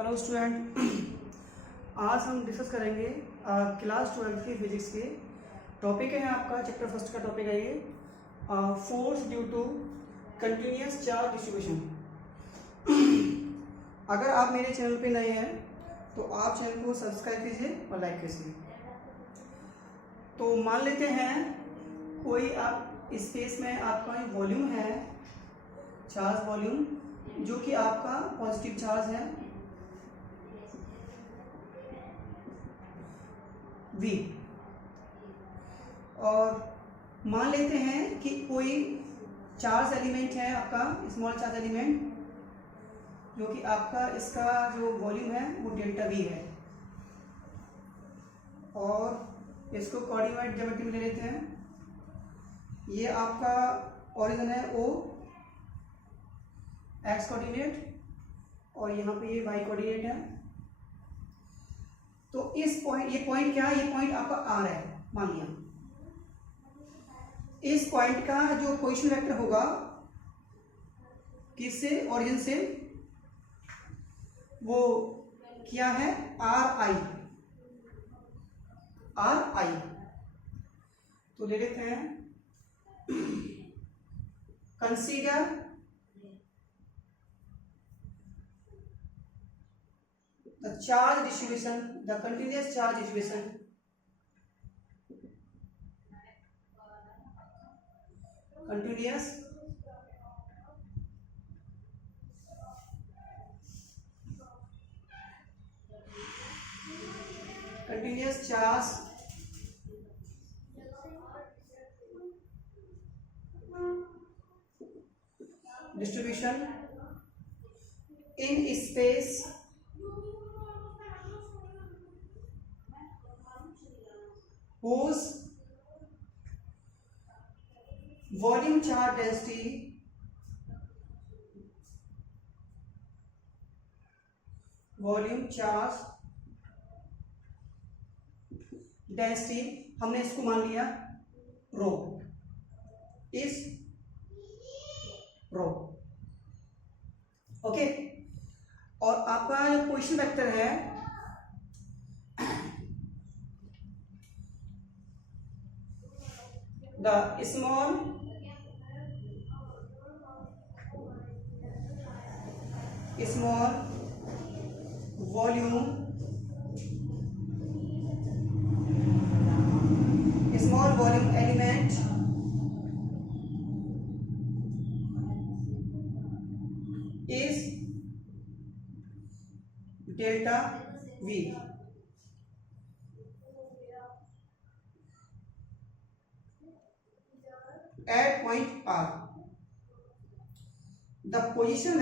Hello student, आज हम discuss करेंगे क्लास 12 की फिजिक्स के टॉपिक है आपका चैप्टर फर्स्ट का टॉपिक है ये force due to continuous charge distribution. अगर आप मेरे चैनल पे नए हैं तो आप चैनल को सब्सक्राइब कीजिए और लाइक कीजिए। तो मान लेते हैं कोई आप स्पेस में आपका वॉल्यूम है, चार्ज वॉल्यूम, जो कि आपका पॉजिटिव चार्ज है V, और मान लेते हैं कि कोई चार्ज एलिमेंट है आपका स्मॉल चार्ज एलिमेंट, जो कि आपका इसका जो वॉल्यूम है वो डेल्टा V है, और इसको कोऑर्डिनेट ज्योमेट्री में ले लेते हैं। ये आपका ओरिजिन है O x कोऑर्डिनेट और यहाँ पे ये y कोऑर्डिनेट है। तो इस पॉइंट, ये पॉइंट क्या है, ये पॉइंट आपका R है मान लिया। इस पॉइंट का जो पोजीशन वेक्टर होगा किससे, ओरिजिन से, वो क्या है RI। तो ले लेते हैं, consider the charge distribution, the continuous charge distribution continuous charge distribution in space whose volume charge density हमने इसको मान लिया रो, इस रो। ओके, और आपका जो पोजीशन वेक्टर है the small volume element is delta V। At point R, the position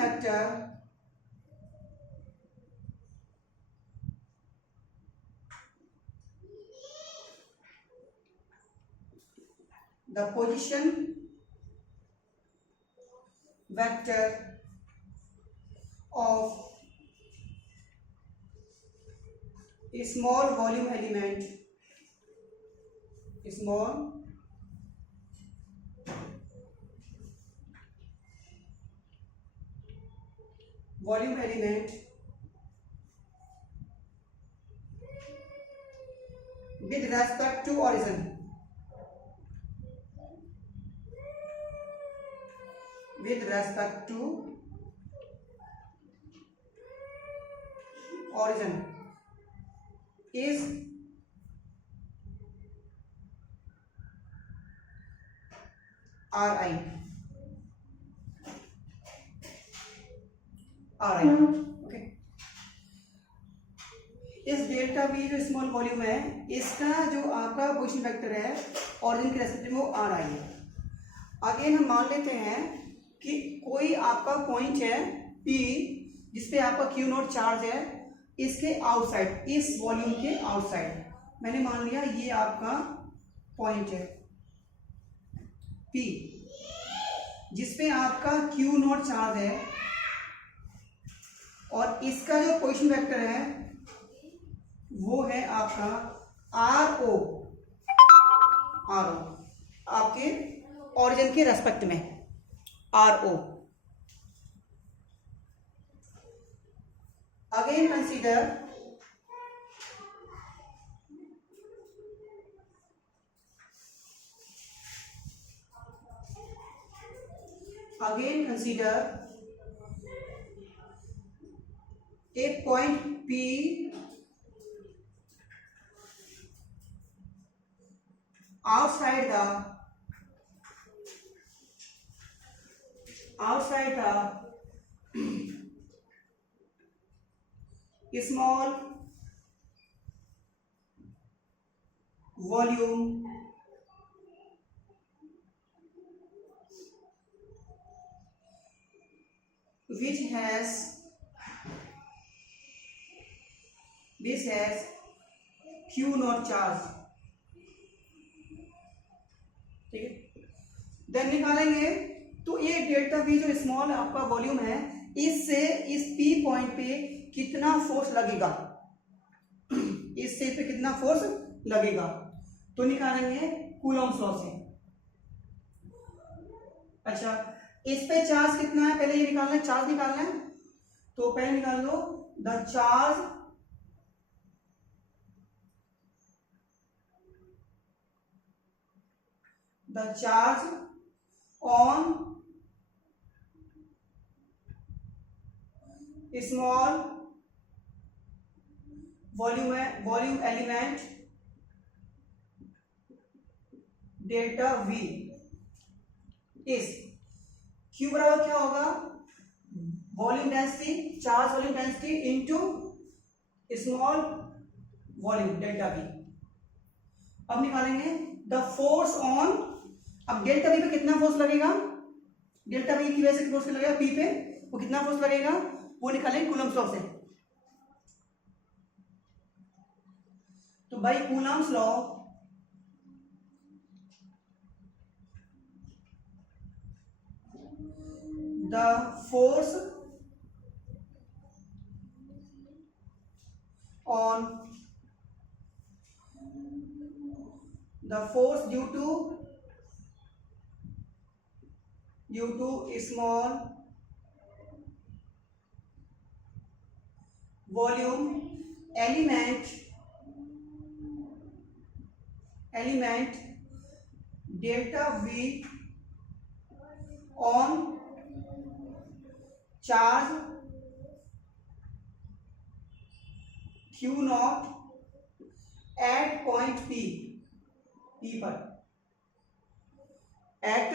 vector of a small volume element with respect to origin is RI। Okay, इस डेल्टा V जो स्मॉल वॉल्यूम है, इसका जो आपका position vector है origin के respect में वो RI है। अगेन हम मान लेते हैं कि कोई आपका पॉइंट है P जिसपे आपका Q0 चार्ज है, इसके आउटसाइड, इस वॉल्यूम के आउटसाइड मैंने मान लिया ये आपका पॉइंट है P जिसपे आपका Q0 चार्ज है, और इसका जो पोजीशन वेक्टर है वो है आपका RO आपके ओरिजिन के रेस्पेक्ट में RO। Again consider a point P outside the small volume which has Q not charge, ठीक है। देन निकालेंगे तो ये डेल्टा V जो स्मॉल आपका वॉल्यूम है, इससे इस P पॉइंट पे कितना फोर्स लगेगा, इससे पे कितना फोर्स लगेगा, तो निकालेंगे कूलॉम्स लॉ से। अच्छा, इस पे चार्ज कितना है पहले ये निकालना है, चार्ज निकालना है, तो पहले निकाल लो the charge on small volume element delta V इस Q बराबर क्या होगा, volume density, charge volume density into small volume delta V। अब निकालेंगे द फोर्स ऑन, अब डेल्टा V पे कितना फोर्स लगेगा, डेल्टा V की वजह से फोर्स लगेगा P पे, वो कितना फोर्स लगेगा वो निकालेंगे कूलम्स लॉ से। तो बाय Coulomb's law the force due to small volume element delta V on charge Q not at point P पर, एट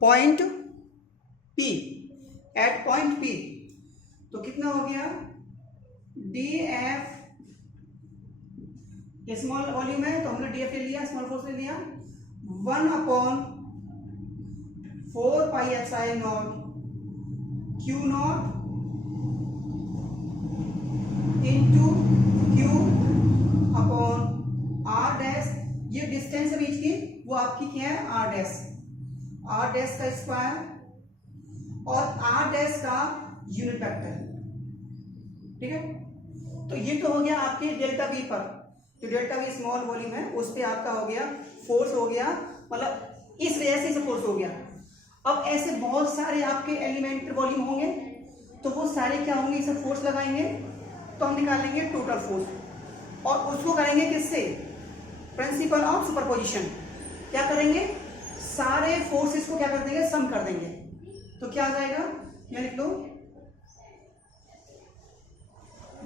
पॉइंट P, तो कितना हो गया DF, स्मॉल वॉल्यूम है तो हमने DF ले लिया, स्मॉल फोर्स ले लिया, 1/4πε0 Q not into Q upon R dash, ये डिस्टेंस है बीच की, वो आपकी क्या है R डैश का स्क्वायर और R डैश का यूनिट वेक्टर, ठीक है। तो ये तो हो गया आपके डेल्टा V पर, जो डेल्टा V स्मॉल वॉल्यूम है उस पे आपका हो गया फोर्स, हो गया मतलब इस वजह से फोर्स हो गया। अब ऐसे बहुत सारे आपके एलिमेंट वॉल्यूम होंगे, तो वो सारे क्या होंगे, इसे फोर्स लगाएंगे तो हम निकालेंगे टोटल फोर्स, और उसको करेंगे किससे, प्रिंसिपल ऑफ सुपरपोजिशन। क्या करेंगे, सारे फोर्सेस को क्या कर देंगे, सम कर देंगे, तो क्या आ जाएगा, यह लिख लो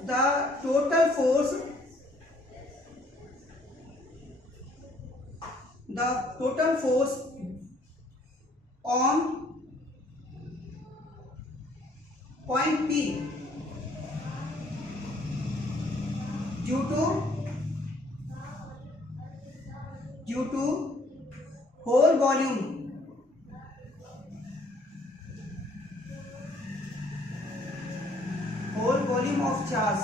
the total force on point P due to whole volume of charge,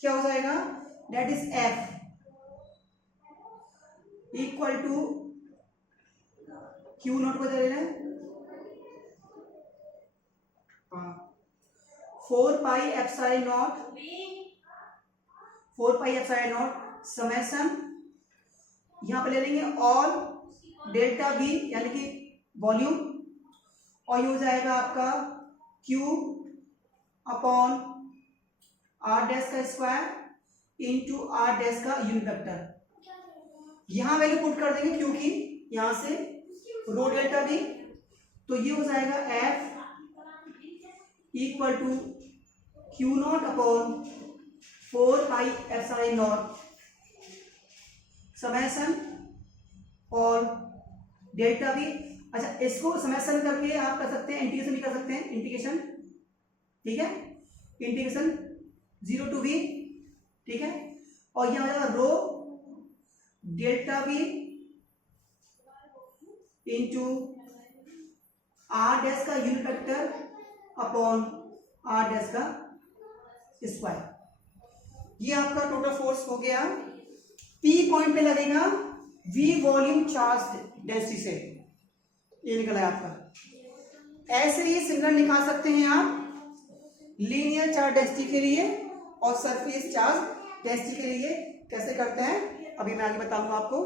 क्या हो जाएगा, that is F equal to Q naught को दे रहे हैं 4πε0 समेशन, यहां पे ले लेंगे ऑल डेल्टा V यानी कि वॉल्यूम, और ये हो जाएगा आपका क्यू अपॉन आर डैश का स्क्वायर इंटू आर डैश का यूनिट वेक्टर। यहां वैल्यू पुट कर देंगे क्योंकि यहां से रो डेल्टा भी, तो ये हो जाएगा F equal to Q naught upon 4 epsilon naught summation और डेल्टा भी। अच्छा, इसको समेशन करके आप कर सकते हैं, इंटीग्रेशन भी कर सकते हैं, इंटीग्रेशन, ठीक है, इंटीग्रेशन 0 टू v, ठीक है, और यहां हो जाएगा rho delta v into R dash का unit vector upon R dash का स्क्वायर। ये आपका टोटल फोर्स हो गया। पी पॉइंट पे लगेगा वी वॉल्यूम चार्ज डेंसिटी से, ये निकला है आपका। ऐसे ही सिमिलर निकाल सकते हैं आप लीनियर चार्ज डेंसिटी के लिए और सरफेस चार्ज डेंसिटी के लिए। कैसे करते हैं अभी मैं आगे बताऊंगा आपको।